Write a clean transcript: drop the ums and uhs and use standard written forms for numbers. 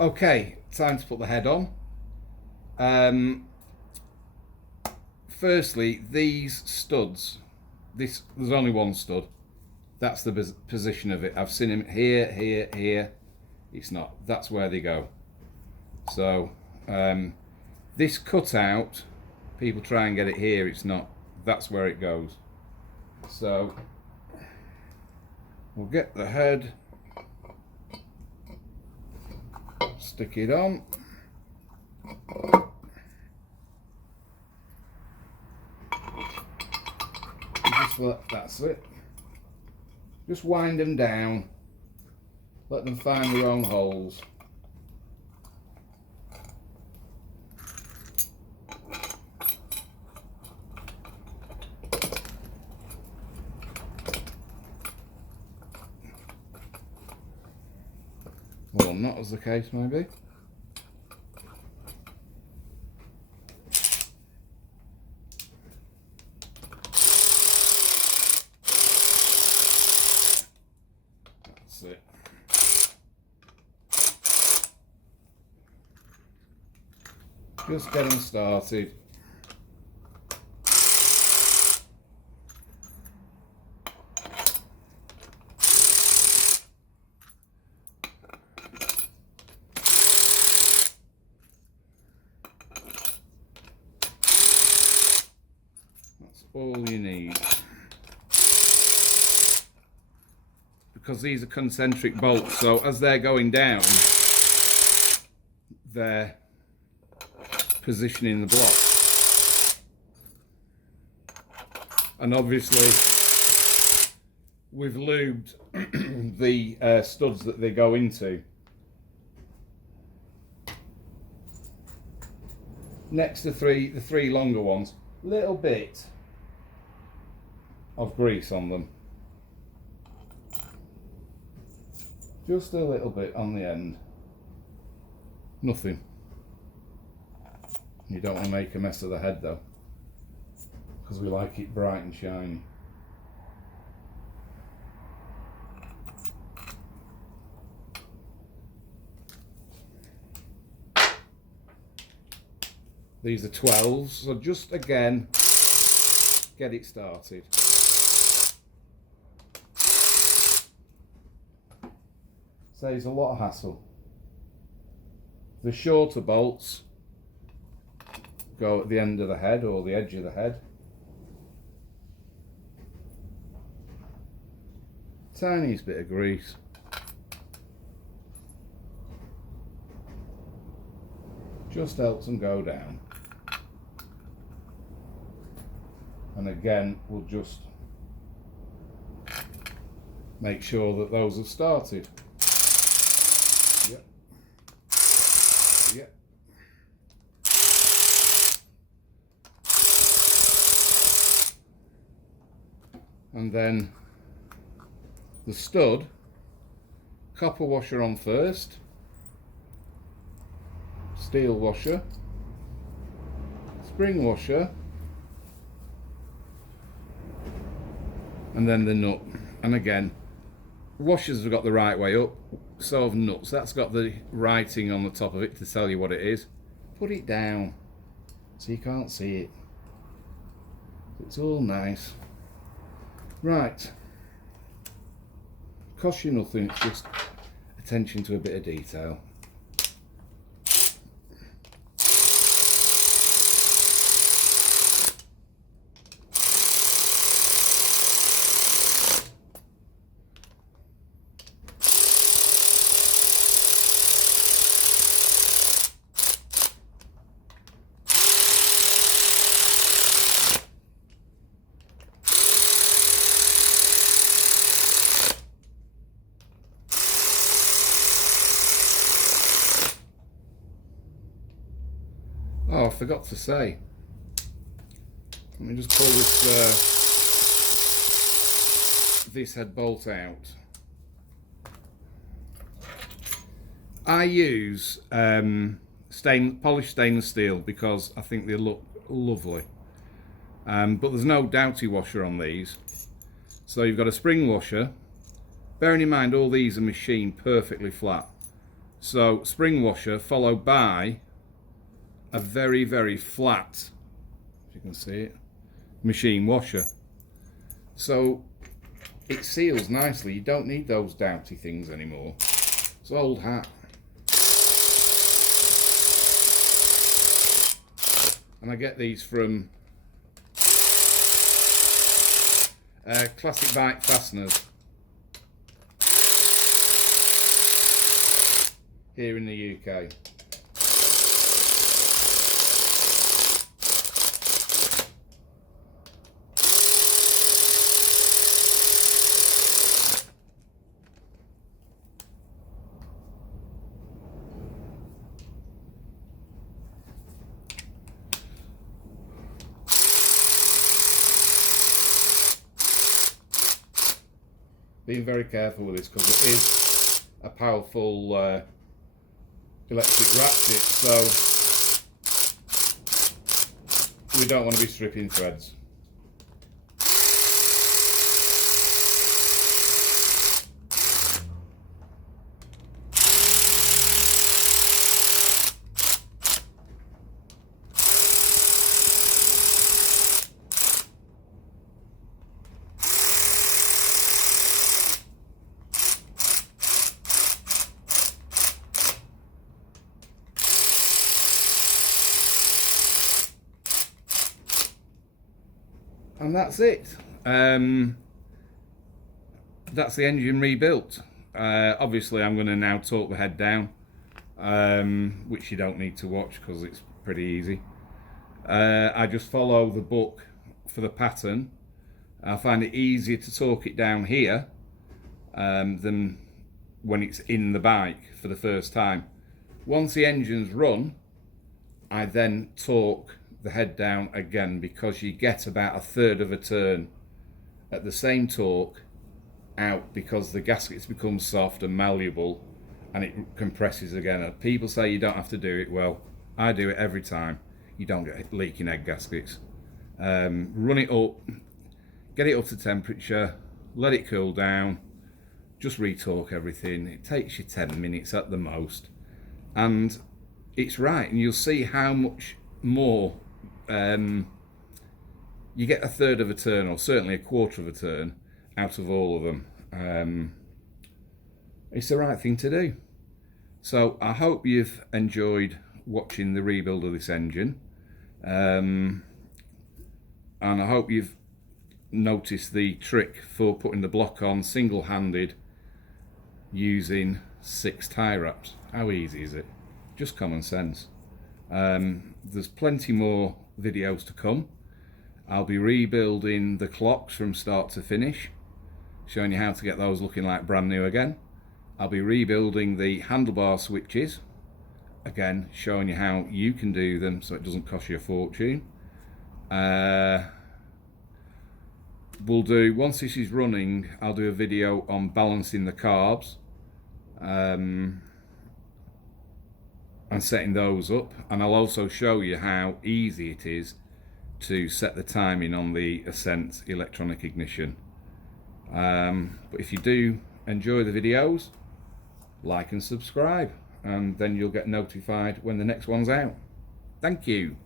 Okay, time to put the head on. Firstly, these studs. There's only one stud. That's the position of it. I've seen him here, here, here. It's not. That's where they go. So this cutout, people try and get it here. It's not. That's where it goes. So we'll get the head, stick it on. That's it. Just wind them down. Let them find their own holes. Well, not as the case may be. That's it. Just get them started. That's all you need. Because these are concentric bolts, so as they're going down, they're positioning the block. And obviously, we've lubed the studs that they go into. Next, the three longer ones, little bit of grease on them. Just a little bit on the end. Nothing. You don't want to make a mess of the head though, because we like it bright and shiny. These are 12s, so just again, get it started. Saves a lot of hassle. The shorter bolts go at the end of the head or the edge of the head. Tiniest bit of grease. Just helps them go down. And again, we'll just make sure that those have started. Yep. Yep. And then the stud, copper washer on first, steel washer, spring washer, and then the nut. And again, washers have got the right way up, so have nuts. That's got the writing on the top of it to tell you what it is. Put it down so you can't see it. It's all nice. Right. Costs you nothing, it's just attention to a bit of detail. Oh, I forgot to say. Let me just pull this head bolt out. I use polished stainless steel because I think they look lovely. But there's no Doughty washer on these. So you've got a spring washer. Bearing in mind all these are machined perfectly flat. So spring washer followed by a very, very flat, if you can see it, machine washer. So it seals nicely. You don't need those doubty things anymore. It's old hat. And I get these from Classic Bike Fasteners here in the UK. Being very careful with this because it is a powerful electric ratchet, so we don't want to be stripping threads. And that's it. That's the engine rebuilt. Obviously I'm going to now torque the head down, which you don't need to watch because it's pretty easy. I just follow the book for the pattern. I find it easier to torque it down here than when it's in the bike for the first time. Once the engine's run, I then torque the head down again because you get about 1/3 of a turn at the same torque out because the gaskets become soft and malleable and it compresses again. People say you don't have to do it. Well, I do it every time. You don't get leaking egg gaskets. Run it up, get it up to temperature, let it cool down, just retorque everything. It takes you 10 minutes at the most, and it's right, and you'll see how much more you get 1/3 of a turn, or certainly 1/4 of a turn out of all of them. It's the right thing to do. So I hope you've enjoyed watching the rebuild of this engine, and I hope you've noticed the trick for putting the block on single-handed using 6 tie wraps. How easy is it? Just common sense. There's plenty more videos to come. I'll be rebuilding the clocks from start to finish, showing you how to get those looking like brand new again. I'll be rebuilding the handlebar switches, again showing you how you can do them so it doesn't cost you a fortune. We'll do, once this is running, I'll do a video on balancing the carbs and setting those up, and I'll also show you how easy it is to set the timing on the Ascent electronic ignition. But if you do enjoy the videos, like and subscribe, and then you'll get notified when the next one's out. Thank you.